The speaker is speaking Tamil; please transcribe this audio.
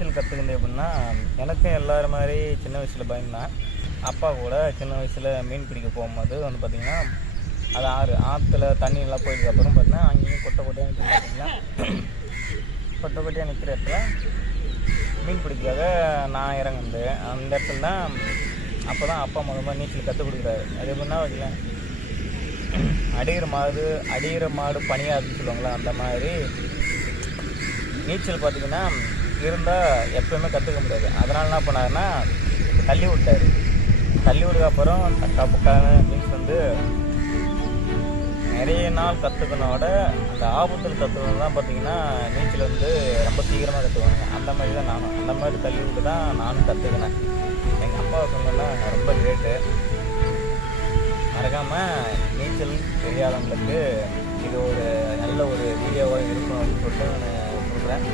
நீச்சல் கற்றுக்கிது எப்படின்னா எனக்கும் எல்லோரும் மாதிரி சின்ன வயசில் பயந்தேன் அப்பா கூட சின்ன வயசில் மீன் பிடிக்க போகும்போது வந்து பார்த்திங்கன்னா அது ஆறு ஆற்றுல தண்ணி எல்லாம் போயதுக்கப்புறம் பார்த்தீங்கன்னா அங்கேயும் கொட்டை கொட்டையாக நிற்கும் பார்த்தீங்கன்னா கொட்டை கொட்டையாக நிற்கிற இடத்துல மீன் பிடிக்காத நான் இறங்குந்து அந்த இடத்துல தான் அப்போ தான் அப்பா மூலமாக நீச்சல் கற்றுக் கொடுக்குறாரு. அது எப்படின்னா வச்சுக்கேன் அடிகிற மாடு அடிகிற மாடு பணியாதுன்னு சொல்லுவாங்களே அந்த மாதிரி நீச்சல் பார்த்தீங்கன்னா இருந்தால் எப்பயுமே கற்றுக்க முடியாது. அதனால என்ன பண்ணாருன்னா தள்ளி விட்டார் தள்ளி விடுக்க தக்கா புக்கான மீன்ஸ் வந்து நிறைய நாள் கற்றுக்கனோட அந்த ஆபத்தில் கற்றுக்கணும் தான் பார்த்தீங்கன்னா நீச்சல் வந்து ரொம்ப சீக்கிரமாக கற்றுக்குவாங்க அந்த மாதிரி தான் நானும். அந்த மாதிரி தள்ளி விட்டு தான் நானும் கற்றுக்கினேன் எங்கள் அப்பாவை சொன்னேன்னா ரொம்ப கிரேட்டு மறக்காமல் நீச்சல் தெரியாதவங்களுக்கு இது ஒரு நல்ல ஒரு வீடியோவாக இருக்கும் அப்படின்னு சொல்லிட்டு நான் சொல்கிறேன்